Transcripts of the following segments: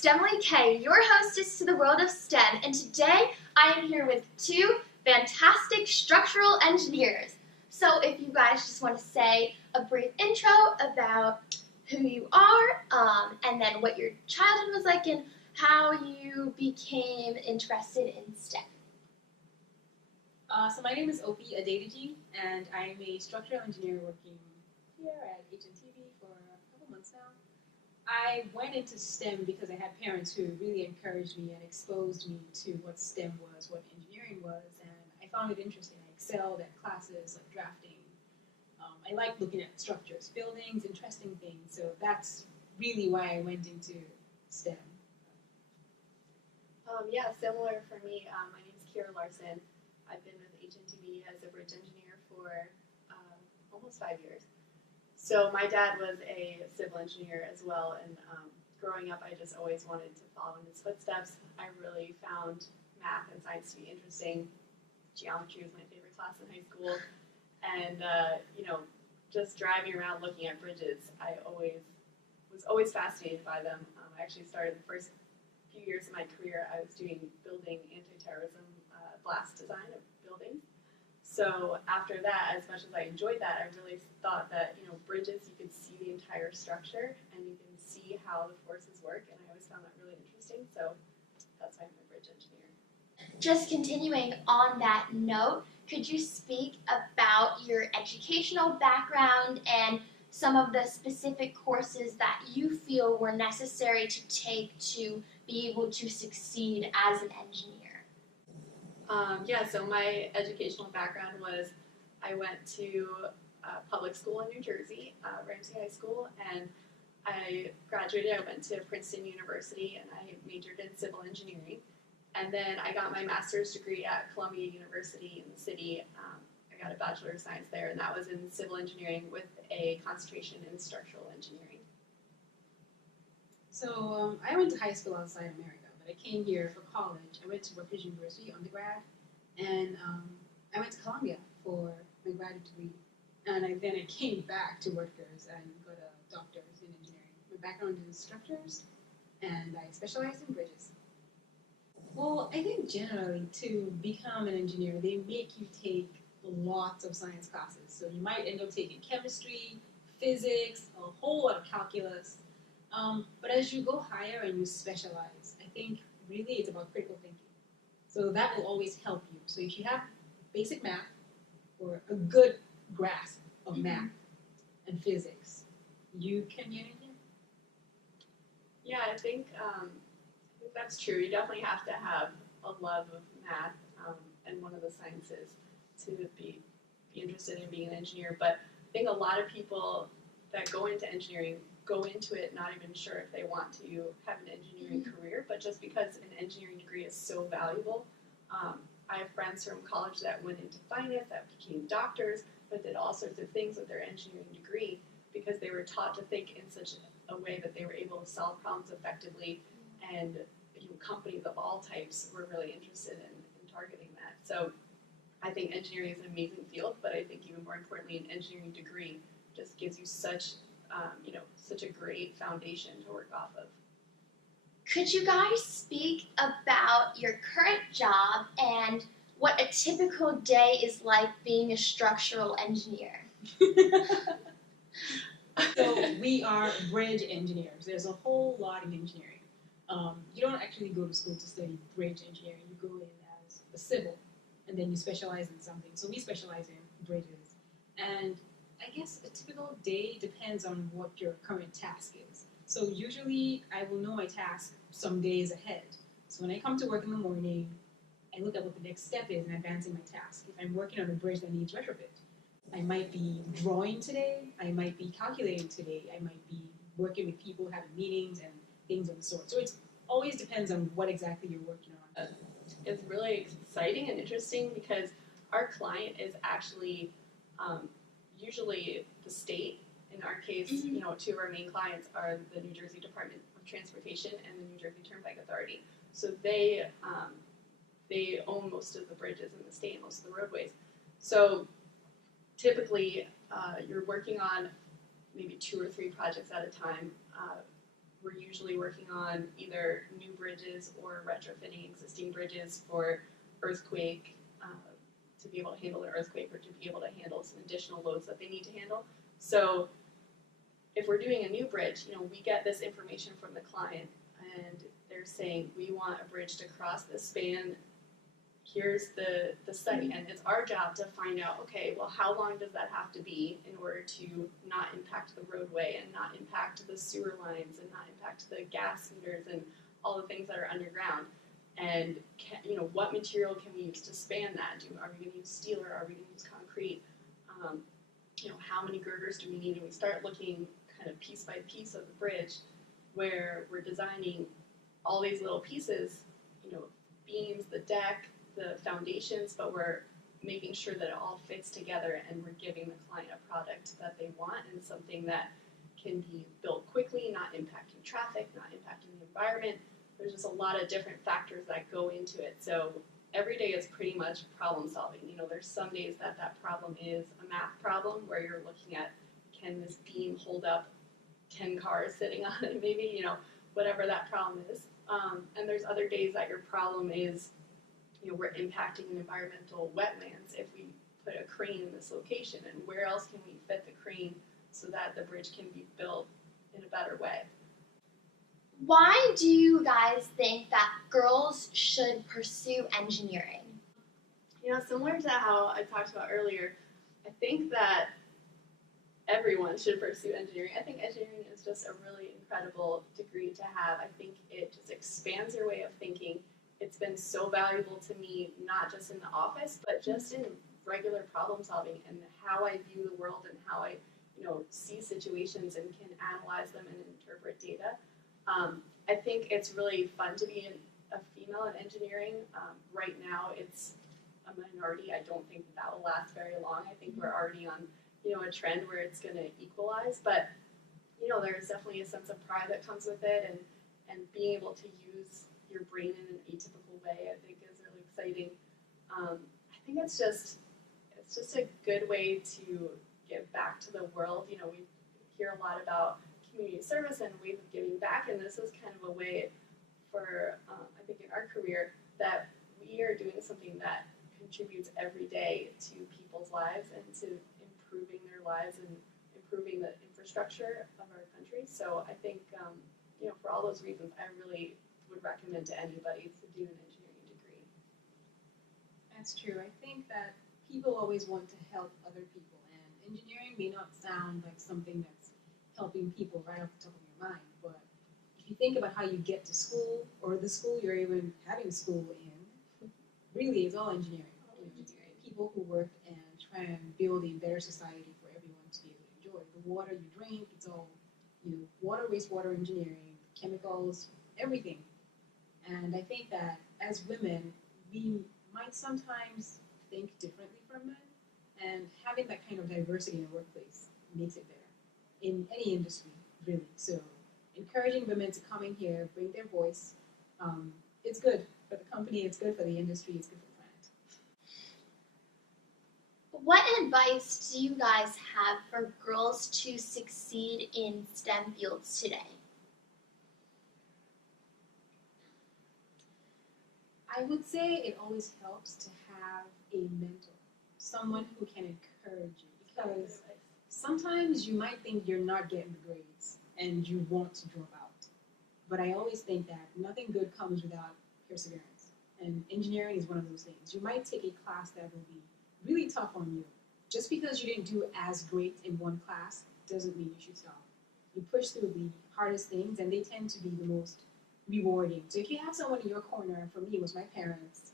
STEMilyK, your hostess to the world of STEM, and today I am here with two fantastic structural engineers. So if you guys just want to say a brief intro about who you are, and then what your childhood was like and how you became interested in STEM. So my name is Opie Adedeji, and I'm a structural engineer working here at HNTV for a couple months now. I went into STEM because I had parents who really encouraged me and exposed me to what STEM was, what engineering was, and I found it interesting. I excelled at classes like drafting. I liked looking at structures, buildings, interesting things, so that's really why I went into STEM. Yeah, similar for me. My name is Kira Larson. I've been with HNTV as a bridge engineer for almost 5 years. So my dad was a civil engineer as well, and growing up I just always wanted to follow in his footsteps. I really found math and science to be interesting. Geometry was my favorite class in high school, and just driving around looking at bridges, I was always fascinated by them. I actually started the first few years of my career, I was doing building anti-terrorism blast design of buildings. So after that, as much as I enjoyed that, I really thought that, bridges, you could see the entire structure and you can see how the forces work, and I always found that really interesting, so that's why I'm a bridge engineer. Just continuing on that note, could you speak about your educational background and some of the specific courses that you feel were necessary to take to be able to succeed as an engineer? So my educational background was, I went to public school in New Jersey, Ramsey High School, and I graduated. I went to Princeton University and I majored in civil engineering. And then I got my master's degree at Columbia University in the city. I got a Bachelor of Science there, and that was in civil engineering with a concentration in structural engineering. So I went to high school outside America, but I came here for college. I went to Rutgers University undergrad, and I went to Columbia for my graduate degree. And then I came back to Rutgers and got a doctorate in engineering. My background is structures, and I specialize in bridges. Well, I think generally to become an engineer, they make you take lots of science classes. So you might end up taking chemistry, physics, a whole lot of calculus. But as you go higher and you specialize, I think really it's about critical thinking. So that will always help you. So if you have basic math or a good grasp of math and physics, you can be an engineer. Yeah, I think that's true. You definitely have to have a love of math and one of the sciences to be interested in being an engineer. But I think a lot of people that go into engineering go into it not even sure if they want to have an engineering career, but just because an engineering degree is so valuable. I have friends from college that went into finance, that became doctors, but did all sorts of things with their engineering degree because they were taught to think in such a way that they were able to solve problems effectively, and companies of all types were really interested in targeting that. So I think engineering is an amazing field, but I think even more importantly, an engineering degree just gives you such a great foundation to work off of. Could you guys speak about your current job and what a typical day is like being a structural engineer? So we are bridge engineers. There's a whole lot in engineering. You don't actually go to school to study bridge engineering. You go in as a civil, and then you specialize in something. So we specialize in bridges. And I guess a typical day depends on what your current task is. So usually I will know my task some days ahead. So when I come to work in the morning, I look at what the next step is in advancing my task. If I'm working on a bridge that needs retrofit, I might be drawing today, I might be calculating today, I might be working with people, having meetings and things of the sort. So it always depends on what exactly you're working on. It's really exciting and interesting because our client is actually usually the state. In our case, two of our main clients are the New Jersey Department of Transportation and the New Jersey Turnpike Authority. So they own most of the bridges in the state and most of the roadways. So typically, you're working on maybe 2 or 3 projects at a time. We're usually working on either new bridges or retrofitting existing bridges for earthquake, to be able to handle an earthquake or to be able to handle some additional loads that they need to handle. So if we're doing a new bridge, we get this information from the client and they're saying, we want a bridge to cross this span. Here's the site, and it's our job to find out, okay, well, how long does that have to be in order to not impact the roadway and not impact the sewer lines and not impact the gas meters and all the things that are underground. And what material can we use to span that? Are we going to use steel or are we going to use concrete? How many girders do we need? And we start looking kind of piece by piece of the bridge, where we're designing all these little pieces, beams, the deck, the foundations, but we're making sure that it all fits together and we're giving the client a product that they want and something that can be built quickly, not impacting traffic, not impacting the environment. There's just a lot of different factors that go into it. So every day is pretty much problem solving. There's some days that problem is a math problem where you're looking at, can this beam hold up 10 cars sitting on it, maybe, whatever that problem is. And there's other days that your problem is, we're impacting an environmental wetlands if we put a crane in this location, and where else can we fit the crane so that the bridge can be built in a better way. Why do you guys think that girls should pursue engineering? Similar to how I talked about earlier, I think that everyone should pursue engineering. I think engineering is just a really incredible degree to have. I think it just expands your way of thinking. It's been so valuable to me, not just in the office, but just in regular problem solving and how I view the world and how I, see situations and can analyze them and interpret data. I think it's really fun to be a female in engineering. Right now, it's a minority. I don't think that will last very long. I think we're already on, a trend where it's going to equalize. But, there's definitely a sense of pride that comes with it, and being able to use your brain in an atypical way, I think, is really exciting. I think it's just a good way to give back to the world. We hear a lot about community service and ways of giving back, and this is kind of a way for, I think, in our career that we are doing something that contributes every day to people's lives and to improving their lives and improving the infrastructure of our country. So I think, for all those reasons, I really would recommend to anybody to do an engineering degree. That's true. I think that people always want to help other people, and engineering may not sound like something that's helping people right off the top of your mind, but if you think about how you get to school, or the school you're even having school in, really it's all engineering. People who work and try and build a better society for everyone to be able to enjoy. The water you drink, it's all, water, wastewater engineering, chemicals, everything. And I think that as women, we might sometimes think differently from men, and having that kind of diversity in the workplace makes it better in any industry, really. So encouraging women to come in here, bring their voice, it's good for the company, it's good for the industry, it's good for the planet. What advice do you guys have for girls to succeed in STEM fields today? I would say it always helps to have a mentor, someone who can encourage you, because sometimes you might think you're not getting the grades and you want to drop out. But I always think that nothing good comes without perseverance, and engineering is one of those things. You might take a class that will be really tough on you. Just because you didn't do as great in one class doesn't mean you should stop. You push through the hardest things, and they tend to be the most rewarding. So if you have someone in your corner, for me it was my parents,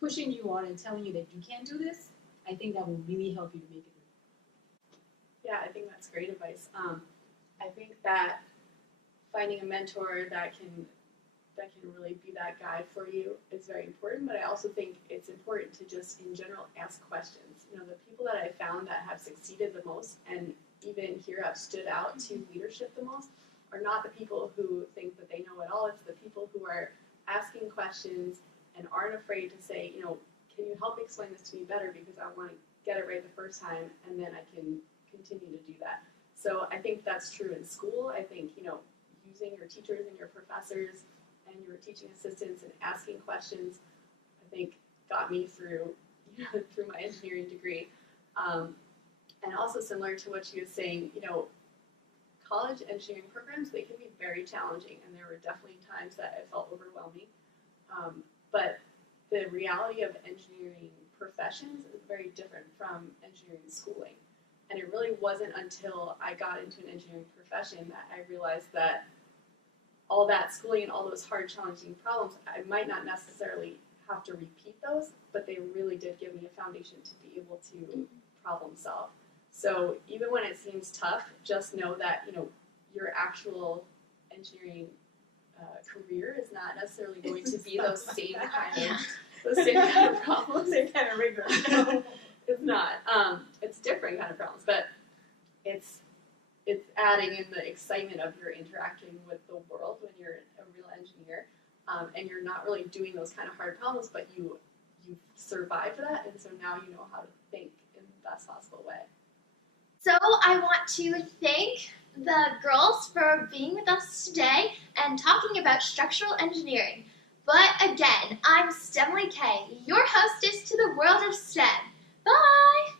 pushing you on and telling you that you can't do this, I think that will really help you to make it through. Yeah, I think that's great advice. I think that finding a mentor that can really be that guide for you is very important, but I also think it's important to just, in general, ask questions. The people that I found that have succeeded the most, and even here have stood out to leadership the most, are not the people who think that they know it all. It's the people who are asking questions and aren't afraid to say, can you help explain this to me better, because I want to get it right the first time, and then I can continue to do that. So I think that's true in school. I think, using your teachers and your professors and your teaching assistants and asking questions, I think got me through, through my engineering degree. And also similar to what she was saying, college engineering programs, they can be very challenging, and there were definitely times that it felt overwhelming. But the reality of engineering professions is very different from engineering schooling. And it really wasn't until I got into an engineering profession that I realized that all that schooling and all those hard, challenging problems, I might not necessarily have to repeat those, but they really did give me a foundation to be able to problem solve. So even when it seems tough, just know that your actual engineering career is not necessarily going to be those same kind of problems. Same kind of rigor. It's not. It's different kind of problems, but it's adding in the excitement of you're interacting with the world when you're a real engineer, and you're not really doing those kind of hard problems, but you survived that, and so now you know how to think in the best possible way. So I want to thank the girls for being with us today and talking about structural engineering. But again, I'm STEMilyK, your hostess to the world of STEM. Bye!